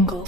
Angle.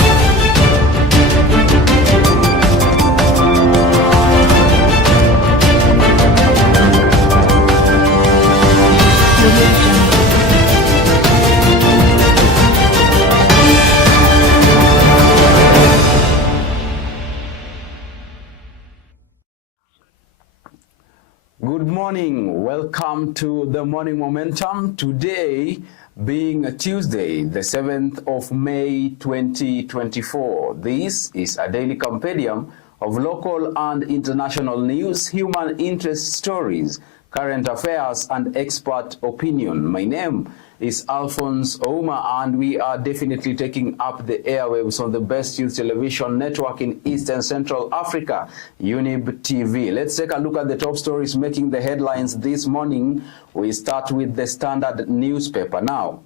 Good morning, welcome to the Morning Momentum. Today being Tuesday, the 7th of May 2024. This is a daily compendium of local and international news, human interest stories, current affairs and expert opinion. My name is Alfonsoh Ouma, and we are definitely taking up the airwaves on the best youth television network in East and Central Africa, Younib TV. Let's take a look at the top stories making the headlines this morning. We start with the Standard newspaper. Now,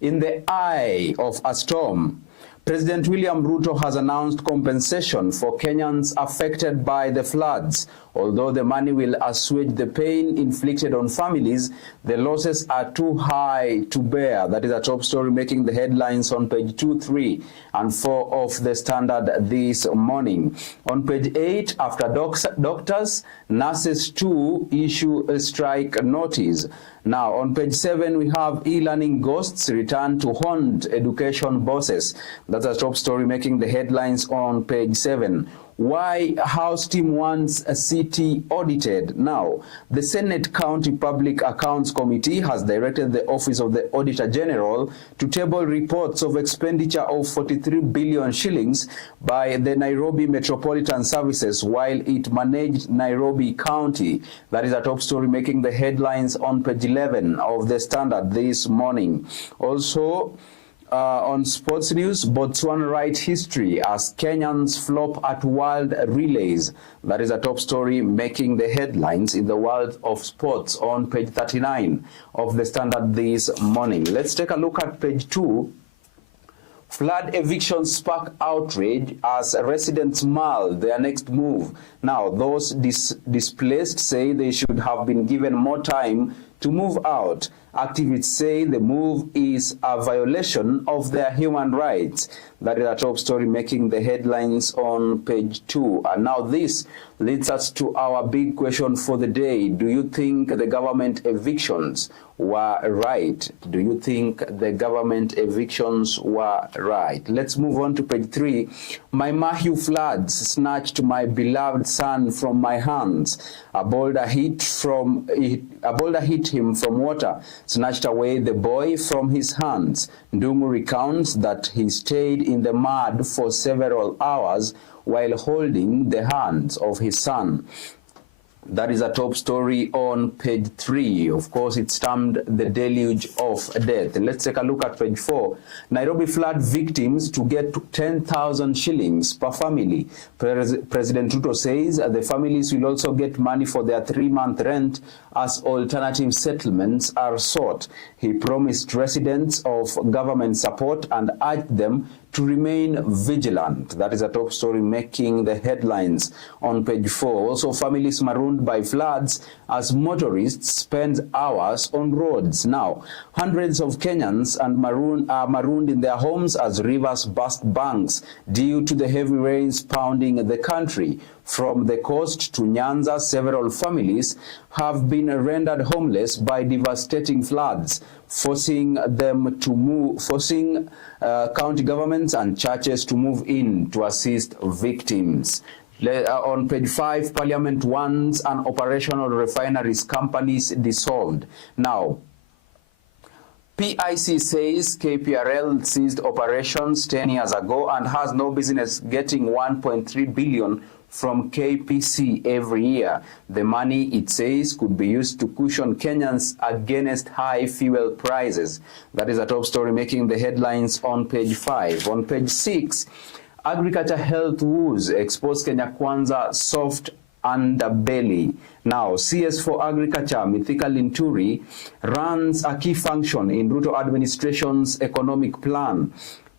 in the eye of a storm, President William Ruto has announced compensation for Kenyans affected by the floods. Although the money will assuage the pain inflicted on families, the losses are too high to bear. That is a top story making the headlines on page 2, 3, and 4 of the Standard this morning. On page 8, after doctors, nurses too issue a strike notice. Now, on page 7, we have e-learning ghosts return to haunt education bosses. That's a top story making the headlines on page 7. Why House team wants a city audited. Now, the Senate County Public Accounts Committee has directed the Office of the Auditor General to table reports of expenditure of 43 billion shillings by the Nairobi Metropolitan Services while it managed Nairobi County. That is a top story making the headlines on page 11 of the Standard this morning. Also, on sports news, Botswana write history as Kenyans flop at world relays. That is a top story making the headlines in the world of sports on page 39 of the Standard this morning. Let's take a look at page 2. Flood evictions spark outrage as residents mull their next move. Now, those displaced say they should have been given more time to move out. Activists say the move is a violation of their human rights. That is a top story making the headlines on page 2. And now this leads us to our big question for the day. Do you think the government evictions were right? Do you think the government evictions were right? Let's move on to page 3. My Mahiu floods snatched my beloved son from my hands. A boulder hit him from water, snatched away the boy from his hands. Ndungu recounts that he stayed in the mud for several hours while holding the hands of his son. That is a top story on page 3. Of course, it termed the deluge of death. Let's take a look at page 4. Nairobi flood victims to get 10,000 shillings per family. President Ruto says the families will also get money for their 3-month rent as alternative settlements are sought. He promised residents of government support and urged them to remain vigilant. That is a top story making the headlines on page 4. Also, families marooned by floods as motorists spend hours on roads. Now, hundreds of Kenyans are marooned in their homes as rivers burst banks due to the heavy rains pounding the country. From the coast to Nyanza, several families have been rendered homeless by devastating floods, forcing county governments and churches to move in to assist victims. On page 5, Parliament wants an operational refineries companies dissolved. Now, PIC says KPRL ceased operations 10 years ago and has no business getting 1.3 billion from KPC every year. The money, it says, could be used to cushion Kenyans against high fuel prices. That is a top story making the headlines on page 5. On page 6, agriculture health woes expose Kenya Kwanza soft underbelly. Now, CS for Agriculture, Mithika Linturi, runs a key function in Ruto administration's economic plan.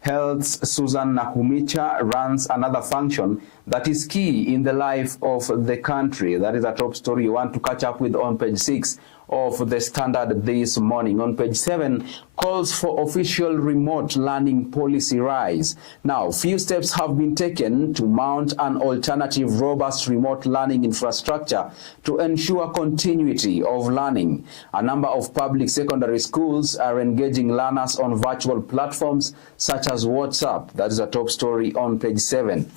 Health's Susan Nakumicha runs another function that is key in the life of the country. That is a top story you want to catch up with on page 6 of the Standard this morning. On page 7, calls for official remote learning policy rise. Now, few steps have been taken to mount an alternative robust remote learning infrastructure to ensure continuity of learning. A number of public secondary schools are engaging learners on virtual platforms such as WhatsApp. That is a top story on page 7.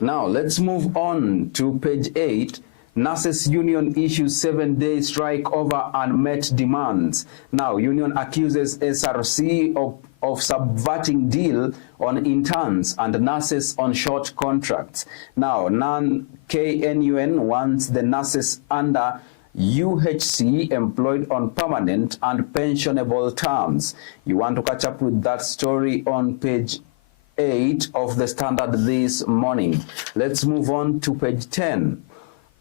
Now, let's move on to page 8. Nurses Union issues 7-day strike over unmet demands. Now, union accuses SRC of subverting deal on interns and nurses on short contracts. Now, KNUN wants the nurses under UHC employed on permanent and pensionable terms. You want to catch up with that story on page 8 of the Standard this morning. Let's move on to page 10.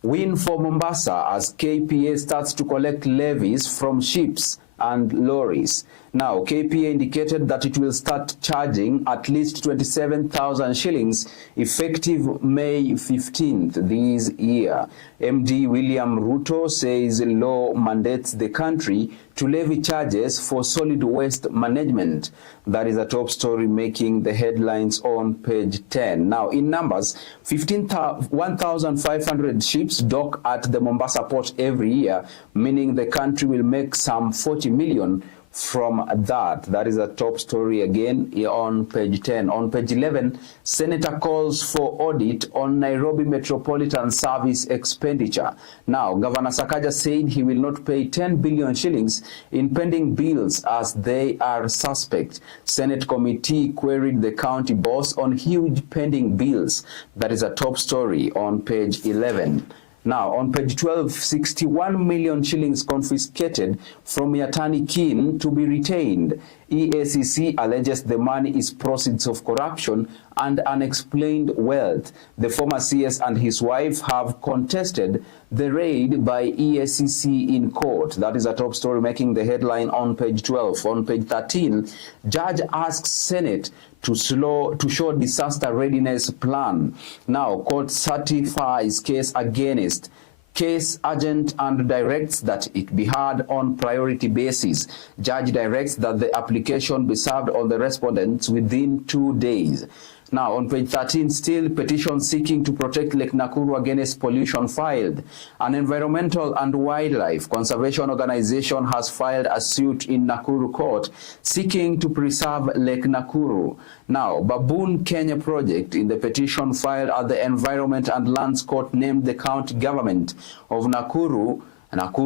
Win for Mombasa as KPA starts to collect levies from ships and lorries. Now, KPA indicated that it will start charging at least 27,000 shillings effective May 15th this year. MD William Ruto says law mandates the country to levy charges for solid waste management. That is a top story making the headlines on page 10. Now, in numbers, 1,500 ships dock at the Mombasa port every year, meaning the country will make some 40 million from that. That is a top story again on page 10. On page 11, Senator calls for audit on Nairobi Metropolitan Service expenditure. Now, Governor Sakaja said he will not pay 10 billion shillings in pending bills as they are suspect. Senate committee queried the county boss on huge pending bills. That is a top story on page 11. Now, on page 12, 61 million shillings confiscated from Yatani Kin to be retained. EACC alleges the money is proceeds of corruption and unexplained wealth. The former CS and his wife have contested the raid by EACC in court. That is a top story making the headline on page 12. On page 13, judge asks Senate to show disaster readiness plan. Now, court certifies case against case urgent and directs that it be heard on priority basis. Judge directs that the application be served on the respondents within 2 days. Now, on page 13, still petition seeking to protect Lake Nakuru against pollution filed. An environmental and wildlife conservation organization has filed a suit in Nakuru court seeking to preserve Lake Nakuru. Now, Baboon Kenya project in the petition filed at the Environment and Lands Court named the county government of Nakuru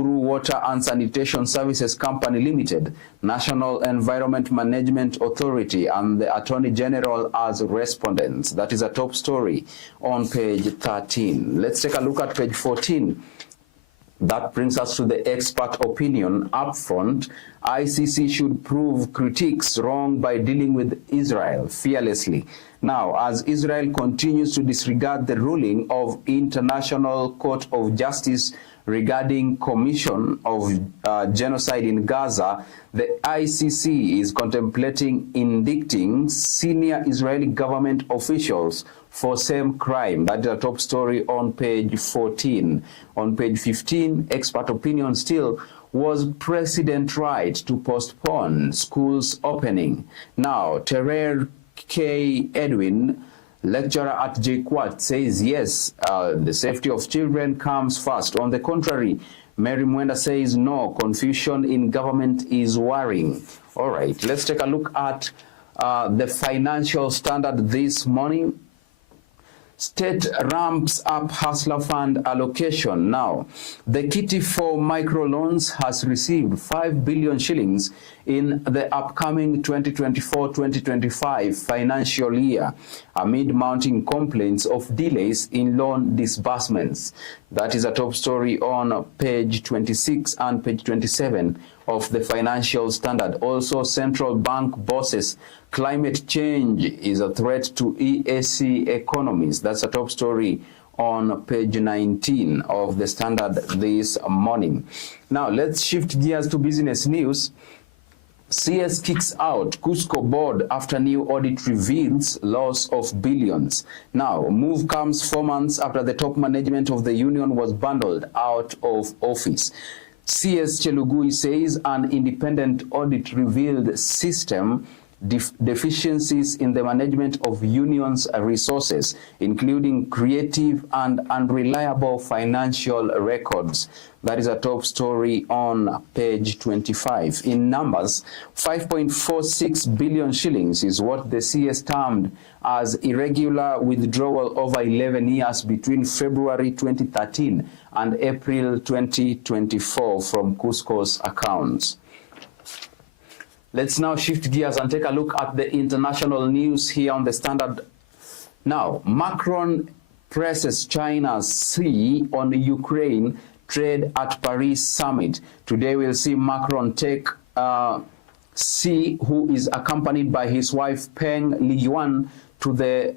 Water and Sanitation Services Company Limited, National Environment Management Authority, and the Attorney General as respondents. That is a top story on page 13. Let's take a look at page 14. That brings us to the expert opinion up front. ICC should prove critics wrong by dealing with Israel fearlessly. Now, as Israel continues to disregard the ruling of International Court of Justice regarding commission of genocide in Gaza, the ICC is contemplating indicting senior Israeli government officials for same crime. That is a top story on page 14. On page 15, expert opinion still, was president right to postpone schools opening? Now, Terer K. Edwin, lecturer at JKUAT, says yes, the safety of children comes first. On the contrary, Mary Mwenda says no, confusion in government is worrying. All right, let's take a look at the Financial Standard this morning. State ramps up Hustler Fund allocation. Now, the kitty for microloans has received 5 billion shillings in the upcoming 2024-2025 financial year, amid mounting complaints of delays in loan disbursements. That is a top story on page 26 and page 27 of the Financial Standard. Also, central bank bosses, climate change is a threat to EAC economies. That's a top story on page 19 of the Standard this morning. Now, let's shift gears to business news. CS kicks out Cusco board after new audit reveals loss of billions. Now, move comes 4 months after the top management of the union was bundled out of office. CS Chelugui says an independent audit revealed system deficiencies in the management of unions' resources, including creative and unreliable financial records. That is a top story on page 25. In numbers, 5.46 billion shillings is what the CS termed as irregular withdrawal over 11 years between February 2013 and April 2024 from Cusco's accounts. Let's now shift gears and take a look at the international news here on the Standard. Now, Macron presses China's C on Ukraine trade at Paris summit. Today we'll see Macron take Xi, who is accompanied by his wife Peng Liyuan, to the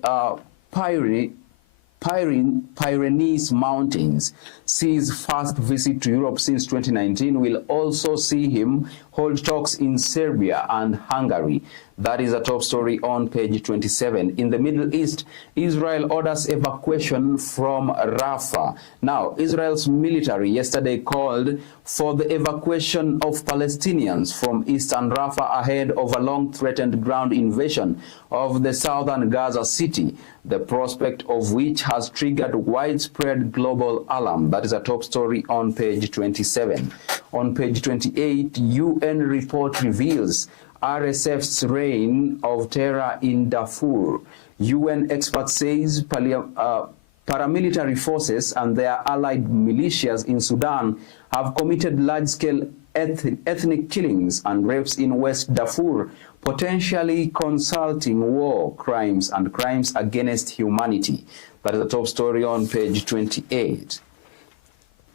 Pyrenees Mountains. Xi's first visit to Europe since 2019 will also see him hold talks in Serbia and Hungary. That is a top story on page 27. In the Middle East, Israel orders evacuation from Rafah. Now, Israel's military yesterday called for the evacuation of Palestinians from eastern Rafah ahead of a long-threatened ground invasion of the southern Gaza city, the prospect of which has triggered widespread global alarm. That is a top story on page 27. On page 28, UN report reveals RSF's reign of terror in Darfur. UN expert says paramilitary forces and their allied militias in Sudan have committed large-scale ethnic killings and rapes in West Darfur, potentially consulting war crimes and crimes against humanity. That is the top story on page 28.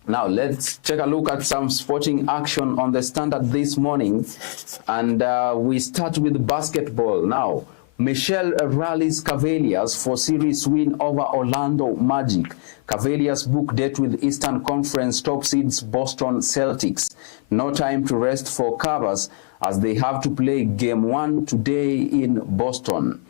Now, let's take a look at some sporting action on the Standard this morning. And we start with basketball. Now, Michelle rallies Cavaliers for series win over Orlando Magic. Cavaliers book date with Eastern Conference top seeds Boston Celtics. No time to rest for Cavs as they have to play Game 1 today in Boston.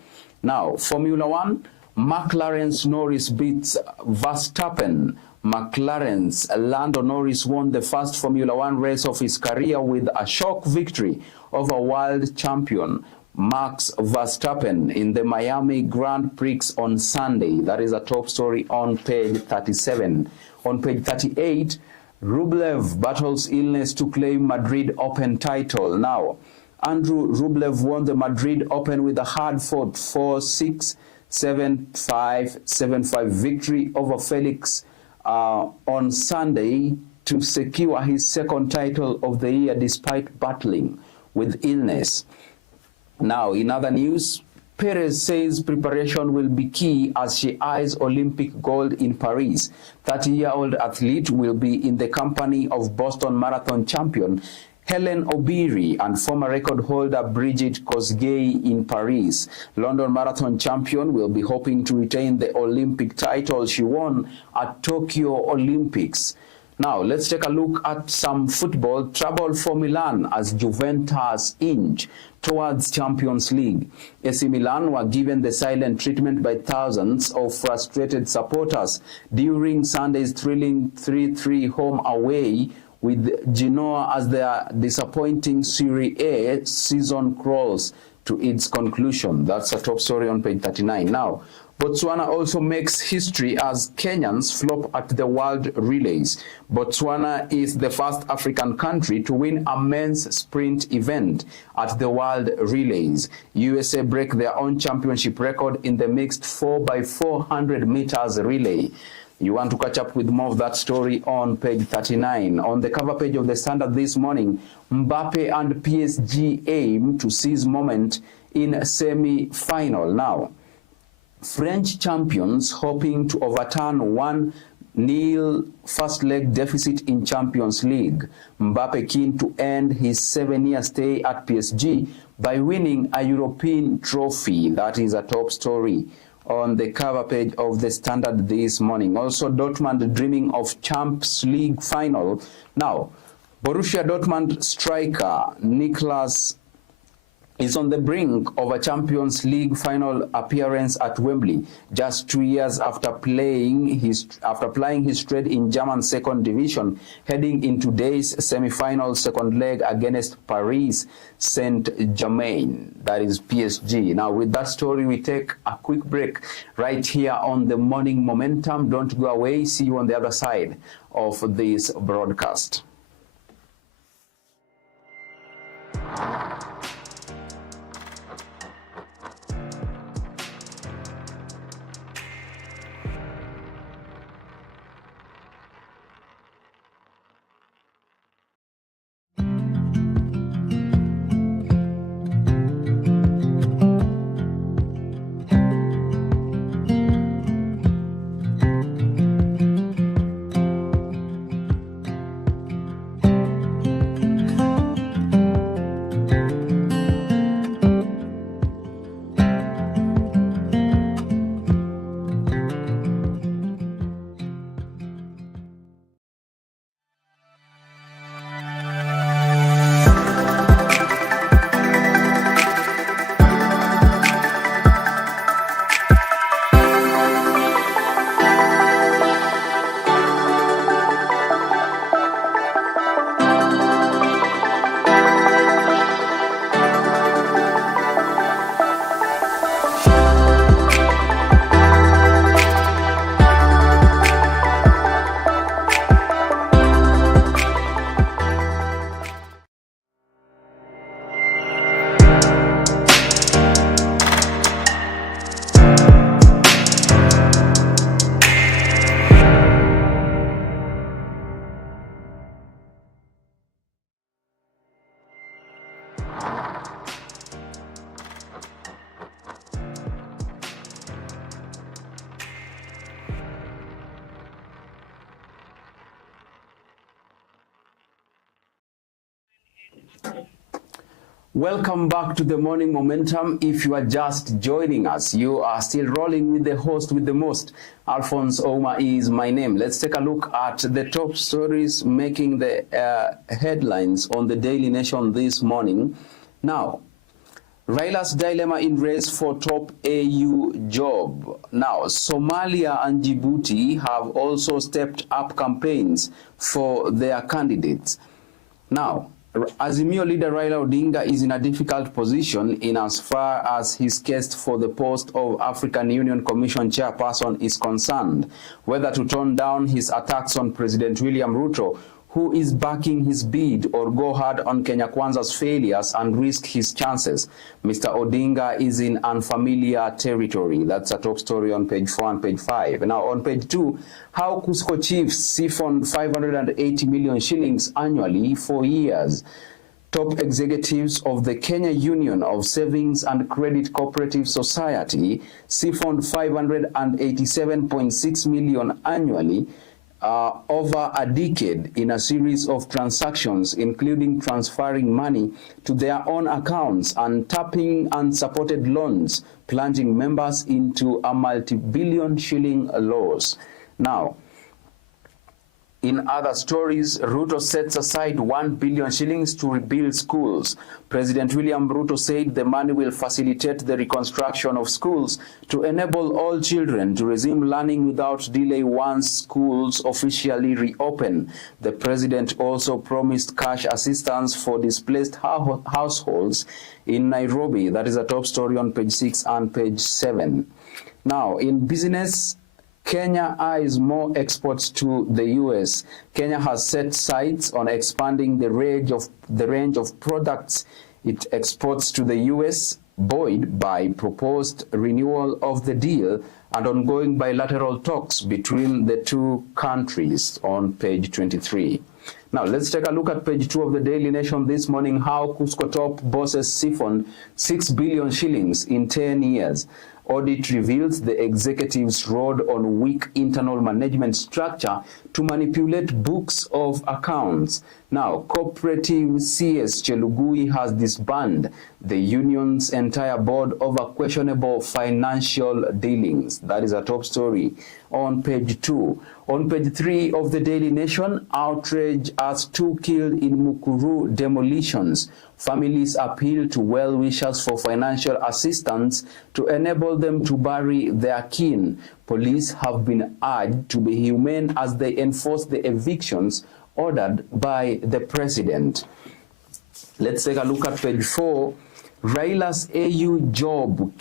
Now, Formula 1, McLaren's Norris beats Verstappen. McLaren's Lando Norris won the first Formula 1 race of his career with a shock victory over world champion Max Verstappen in the Miami Grand Prix on Sunday. That is a top story on page 37. On page 38, Rublev battles illness to claim Madrid Open title. Now, Andrew Rublev won the Madrid Open with a hard-fought 4-6, 7-5, 7-5 victory over Felix on Sunday to secure his second title of the year despite battling with illness. Now, in other news, Perez says preparation will be key as she eyes Olympic gold in Paris. 30-year-old athlete will be in the company of Boston Marathon champion Hellen Obiri and former record holder Brigitte Kosgei in Paris. London Marathon champion will be hoping to retain the Olympic title she won at Tokyo Olympics. Now, let's take a look at some football. Trouble for Milan as Juventus inch towards Champions League. AC Milan were given the silent treatment by thousands of frustrated supporters during Sunday's thrilling 3-3 home away with Genoa as their disappointing Serie A season crawls to its conclusion. That's a top story on page 39. Now, Botswana also makes history as Kenyans flop at the World Relays. Botswana is the first African country to win a men's sprint event at the World Relays. USA break their own championship record in the mixed 4x400 meters relay. You want to catch up with more of that story on page 39. On the cover page of the Standard this morning, Mbappe and PSG aim to seize moment in semi-final. Now, French champions hoping to overturn 1-0 first leg deficit in Champions League. Mbappe keen to end his 7-year stay at PSG by winning a European trophy. That is a top story on the cover page of the Standard this morning. Also, Dortmund dreaming of Champions League final. Now, Borussia Dortmund striker Niklas is on the brink of a Champions League final appearance at Wembley, just 2 years after playing his trade in German second division, heading into today's semi-final second leg against Paris Saint-Germain, that is PSG. Now, with that story, we take a quick break right here on the Morning Momentum. Don't go away. See you on the other side of this broadcast. Welcome back to the Morning Momentum. If you are just joining us, you are still rolling with the host with the most. Alfonsoh Ouma is my name. Let's take a look at the top stories making the headlines on the Daily Nation this morning. Now, Raila's dilemma in race for top AU job. Now, Somalia and Djibouti have also stepped up campaigns for their candidates. Now, Azimio leader Raila Odinga is in a difficult position in as far as his case for the post of African Union Commission chairperson is concerned, whether to tone down his attacks on President William Ruto, who is backing his bid, or go hard on Kenya Kwanza's failures and risk his chances. Mr. Odinga is in unfamiliar territory. That's a top story on page 4 and page 5. Now on page 2, how Cusco chiefs siphoned 580 million shillings annually for years. Top executives of the Kenya Union of Savings and Credit Cooperative Society siphoned 587.6 million annually over a decade in a series of transactions, including transferring money to their own accounts and tapping unsupported loans, plunging members into a multi-billion shilling loss. Now, in other stories, Ruto sets aside 1 billion shillings to rebuild schools. President William Ruto said the money will facilitate the reconstruction of schools to enable all children to resume learning without delay once schools officially reopen. The president also promised cash assistance for displaced households in Nairobi. That is a top story on page 6 and page 7. Now, in business, Kenya eyes more exports to the U.S. Kenya has set sights on expanding the range of products it exports to the U.S., buoyed by proposed renewal of the deal and ongoing bilateral talks between the two countries on page 23. Now, let's take a look at page 2 of the Daily Nation this morning, how Cusco top bosses siphoned 6 billion shillings in 10 years. Audit reveals the executives rode on weak internal management structure to manipulate books of accounts. Now, Cooperative CS Chelugui has disbanded the union's entire board over questionable financial dealings. That is a top story on page 2. On page 3 of the Daily Nation, outrage as 2 killed in Mukuru demolitions. Families appeal to well-wishers for financial assistance to enable them to bury their kin. Police have been urged to be humane as they enforce the evictions ordered by the president. Let's take a look at page 4. Raila's AU job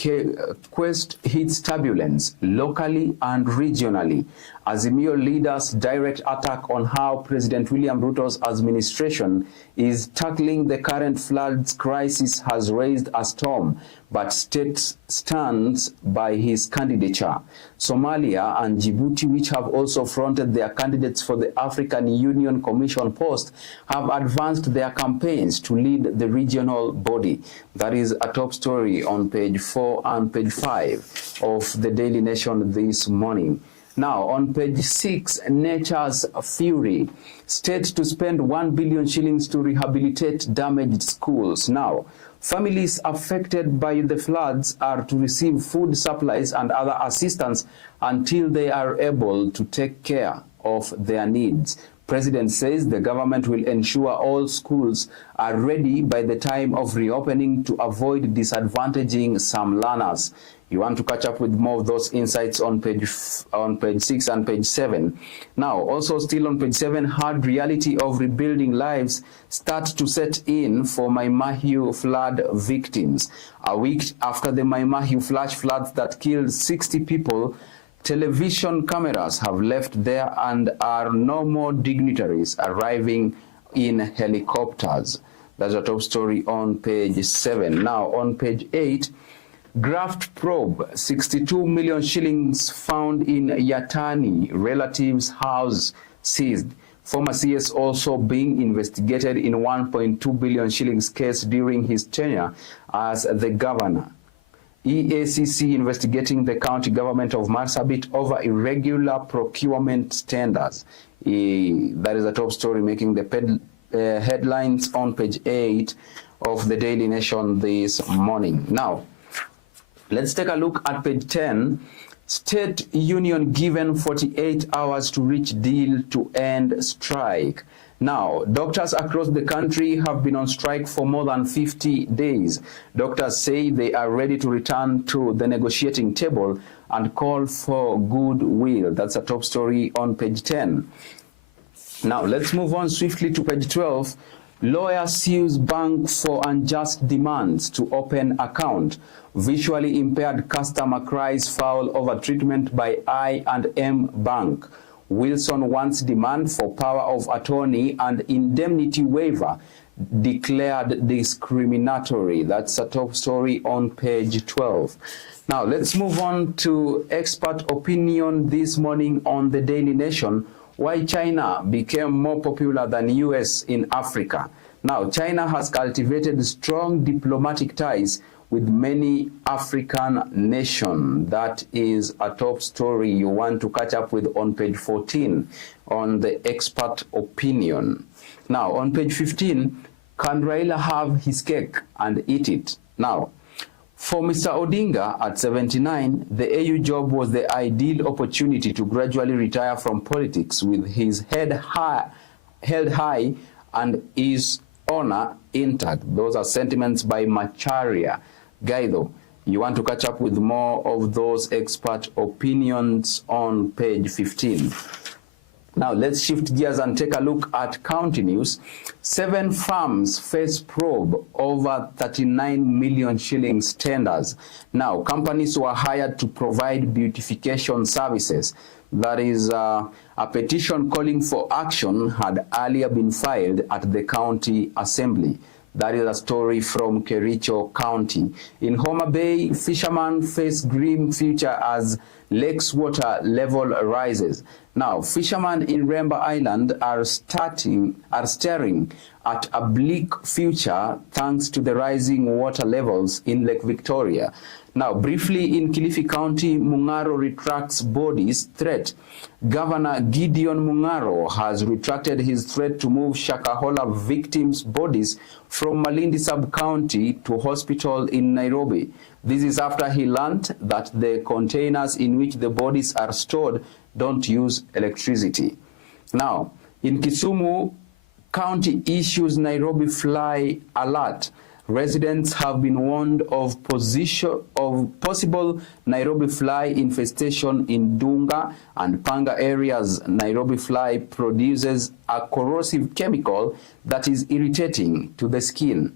quest hits turbulence locally and regionally. Azimio leaders' direct attack on how President William Ruto's administration is tackling the current floods crisis has raised a storm, but state stands by his candidature. Somalia and Djibouti, which have also fronted their candidates for the African Union Commission post, have advanced their campaigns to lead the regional body. That is a top story on page 4 and page 5 of the Daily Nation this morning. Now, on page 6, Nature's Fury. State to spend 1 billion shillings to rehabilitate damaged schools. Now, families affected by the floods are to receive food supplies and other assistance until they are able to take care of their needs. President says the government will ensure all schools are ready by the time of reopening to avoid disadvantaging some learners. You want to catch up with more of those insights on page 6 and page 7. Now, also still on page 7, hard reality of rebuilding lives start to set in for Mai Mahiu flood victims. A week after the Mai Mahiu flash floods that killed 60 people, television cameras have left there and are no more dignitaries arriving in helicopters. That's a top story on page 7. Now, on page 8, graft probe, 62 million shillings found in Yatani relative's house seized. Former CS also being investigated in 1.2 billion shillings case during his tenure as the governor. EACC investigating the county government of Marsabit over irregular procurement tenders. That is a top story making the headlines on page 8 of the Daily Nation this morning. Now, let's take a look at page 10. State union given 48 hours to reach deal to end strike. Now, doctors across the country have been on strike for more than 50 days. Doctors say they are ready to return to the negotiating table and call for goodwill. That's a top story on page 10. Now, let's move on swiftly to page 12. Lawyer sues bank for unjust demands to open account. Visually impaired customer cries foul over treatment by I&M Bank. Wilson wants demand for power of attorney and indemnity waiver declared discriminatory. That's a top story on page 12. Now, let's move on to expert opinion this morning on the Daily Nation. Why China became more popular than US in Africa. Now, China has cultivated strong diplomatic ties with many African nations. That is a top story you want to catch up with on page 14 on the expert opinion. Now, on page 15, can Raila have his cake and eat it? Now, for Mr. Odinga at 79, the AU job was the ideal opportunity to gradually retire from politics with his head held high and his honor intact. Those are sentiments by Macharia Gaido. You want to catch up with more of those expert opinions on page 15. Now, let's shift gears and take a look at county news. 7 farms face probe over 39 million shillings tenders. Now, companies were hired to provide beautification services. That is, a petition calling for action had earlier been filed at the county assembly. That is a story from Kericho County. In Homa Bay, fishermen face grim future as lake's water level rises. Now, fishermen in Remba Island are staring at a bleak future thanks to the rising water levels in Lake Victoria. Now, briefly, in Kilifi County, Mungaro retracts body's threat. Governor Gideon Mungaro has retracted his threat to move Shakahola victims' bodies from Malindi sub-county to hospital in Nairobi. This is after he learned that the containers in which the bodies are stored don't use electricity. Now, in Kisumu, county issues Nairobi fly alert. Residents have been warned of possible Nairobi fly infestation in Dunga and Panga areas. Nairobi fly produces a corrosive chemical that is irritating to the skin.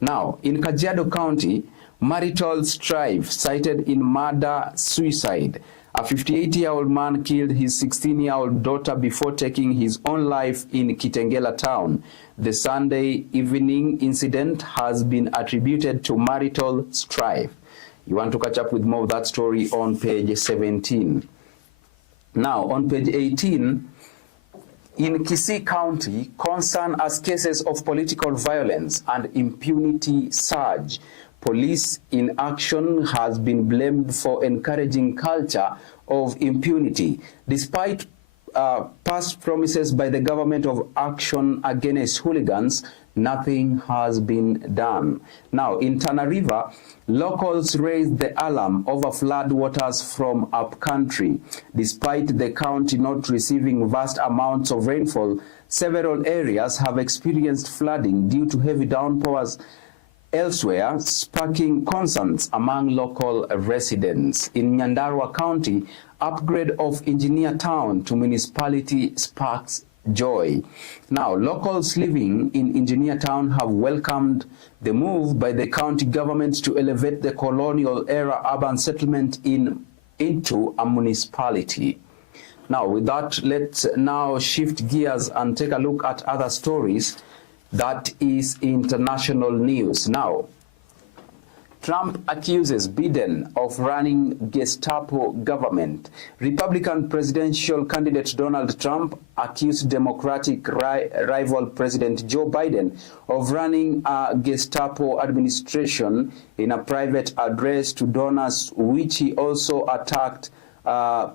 Now, in Kajiado County, marital strife cited in murder-suicide. A 58-year-old man killed his 16-year-old daughter before taking his own life in Kitengela town. The Sunday evening incident has been attributed to marital strife. You want to catch up with more of that story on page 17. Now, on page 18, in Kisii County, concern as cases of political violence and impunity surge. Police inaction has been blamed for encouraging culture of impunity. Despite past promises by the government of action against hooligans, nothing has been done. Now, in Tana River, locals raised the alarm over flood waters from upcountry. Despite the county not receiving vast amounts of rainfall, several areas have experienced flooding due to heavy downpours elsewhere, sparking concerns among local residents. In Nyandarua County, upgrade of Engineer Town to municipality sparks joy. Now, locals living in Engineer Town have welcomed the move by the county government to elevate the colonial-era urban settlement into a municipality. Now, with that, let's now shift gears and take a look at other stories. That is international news. Now, Trump accuses Biden of running Gestapo government. Republican presidential candidate Donald Trump accused Democratic rival President Joe Biden of running a Gestapo administration in a private address to donors, which he also attacked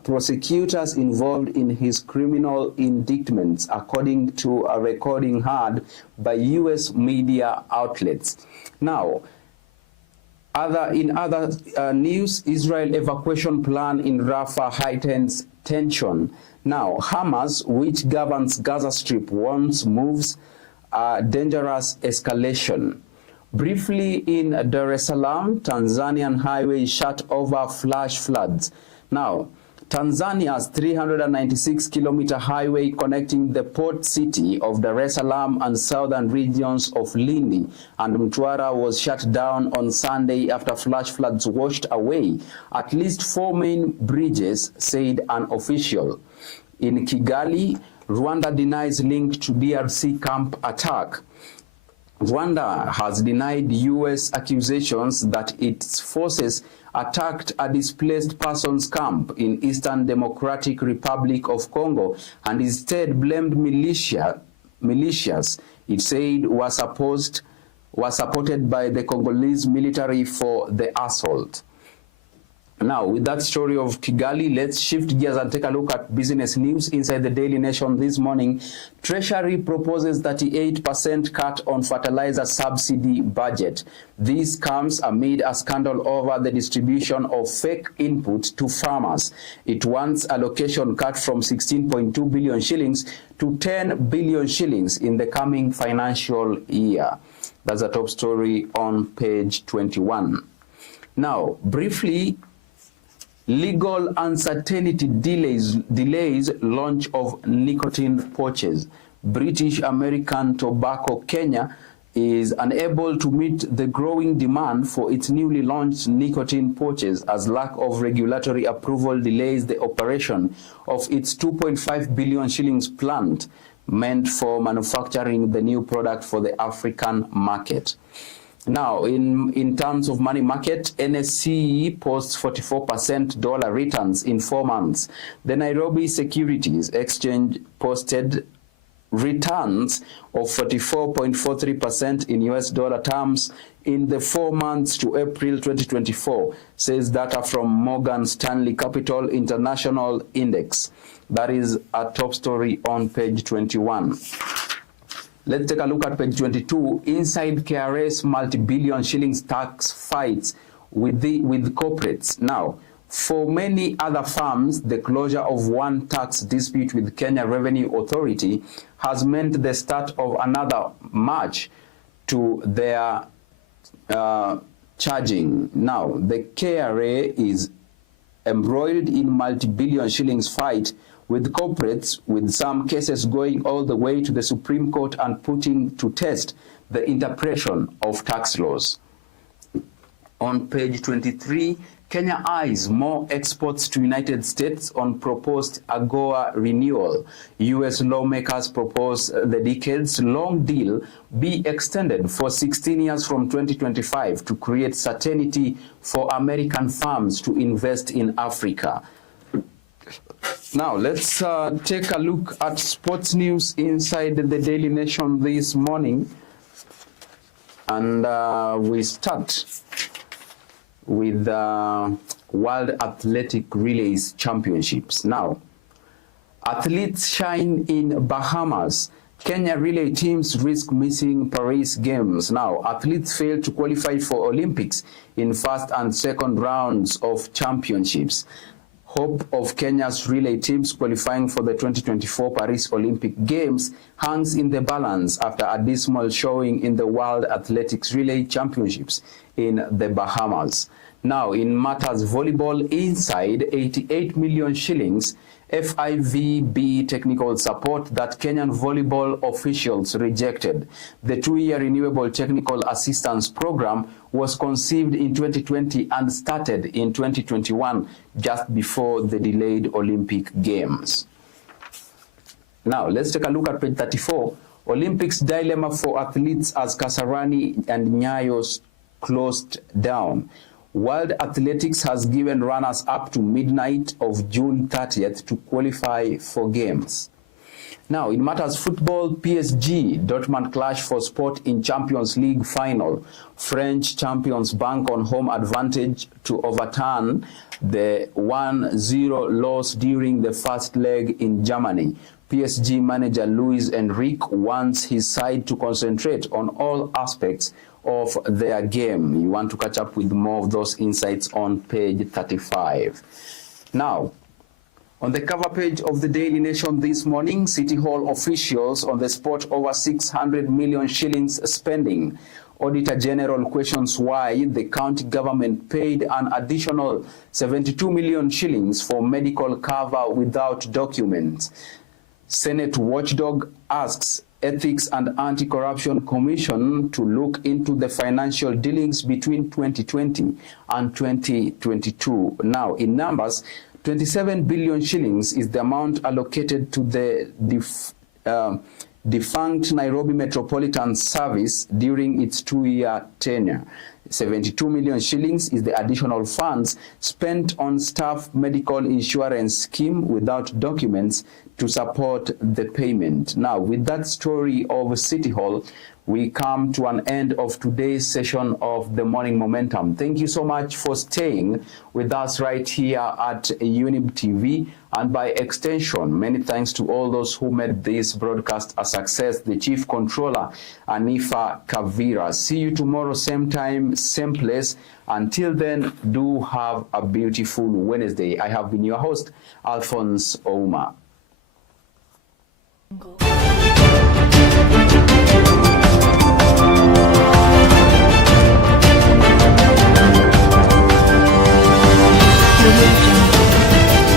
prosecutors involved in his criminal indictments, according to a recording heard by U.S. media outlets. Now, in other news, Israel evacuation plan in Rafah heightens tension. Now, Hamas, which governs Gaza Strip, warns moves dangerous escalation. Briefly, in Dar es Salaam, Tanzanian highway shut over flash floods. Now, Tanzania's 396-kilometer highway connecting the port city of Dar es Salaam and southern regions of Lindi and Mtwara was shut down on Sunday after flash floods washed away at least 4 main bridges, said an official. In Kigali, Rwanda denies link to DRC camp attack. Rwanda has denied U.S. accusations that its forces attacked a displaced persons camp in Eastern Democratic Republic of Congo and instead blamed militias it said were supported by the Congolese military for the assault. Now, with that story of Kigali, let's shift gears and take a look at business news inside the Daily Nation this morning. Treasury proposes 38% cut on fertilizer subsidy budget. This comes amid a scandal over the distribution of fake input to farmers. It wants allocation cut from 16.2 billion shillings to 10 billion shillings in the coming financial year. That's a top story on page 21. Now, briefly, legal uncertainty delays launch of nicotine pouches. British American Tobacco Kenya is unable to meet the growing demand for its newly launched nicotine pouches as lack of regulatory approval delays the operation of its 2.5 billion shillings plant meant for manufacturing the new product for the African market. Now, in terms of money market, NSE posts 44% dollar returns in 4 months. The Nairobi Securities Exchange posted returns of 44.43% in US dollar terms in the 4 months to April 2024, says data from Morgan Stanley Capital International Index. That is a top story on page 21. Let's take a look at page 22. Inside KRA's multi-billion shillings tax fights with corporates. Now, for many other firms, the closure of one tax dispute with Kenya Revenue Authority has meant the start of another march to their charging. Now, the KRA is embroiled in multi-billion shillings fight with corporates, with some cases going all the way to the Supreme Court and putting to test the interpretation of tax laws. On page 23, Kenya eyes more exports to United States on proposed AGOA renewal. U.S. lawmakers propose the decades-long deal be extended for 16 years from 2025 to create certainty for American firms to invest in Africa. Now, let's take a look at sports news inside the Daily Nation this morning. And we start with World Athletic Relays Championships. Now, athletes shine in Bahamas. Kenya relay teams risk missing Paris Games. Now, athletes fail to qualify for Olympics in first and second rounds of championships. Hope of Kenya's relay teams qualifying for the 2024 Paris Olympic Games hangs in the balance after a dismal showing in the World Athletics Relay Championships in the Bahamas. Now, in matters volleyball inside, 88 million shillings FIVB technical support that Kenyan volleyball officials rejected. The 2-year renewable technical assistance program was conceived in 2020 and started in 2021, just before the delayed Olympic Games. Now, let's take a look at page 34. Olympics dilemma for athletes as Kasarani and Nyayo closed down. World Athletics has given runners up to midnight of June 30th to qualify for games. Now, in matters football, PSG, Dortmund clash for spot in Champions League final. French champions bank on home advantage to overturn the 1-0 loss during the first leg in Germany. PSG manager Luis Enrique wants his side to concentrate on all aspects of their game. You want to catch up with more of those insights on page 35. Now, on the cover page of the Daily Nation this morning, City Hall officials on the spot over 600 million shillings spending. Auditor General questions why the county government paid an additional 72 million shillings for medical cover without documents. Senate watchdog asks Ethics and Anti-Corruption Commission to look into the financial dealings between 2020 and 2022. Now, in numbers, 27 billion shillings is the amount allocated to the defunct Nairobi Metropolitan Service during its 2-year tenure. 72 million shillings is the additional funds spent on staff medical insurance scheme without documents to support the payment. Now, with that story of City Hall, we come to an end of today's session of the Morning Momentum. Thank you so much for staying with us right here at Younib TV, and by extension, many thanks to all those who made this broadcast a success. The Chief Controller, Anifa, Kavira. See you tomorrow, same time, same place. Until then, do have a beautiful Wednesday. I have been your host, Alfonsoh Ouma.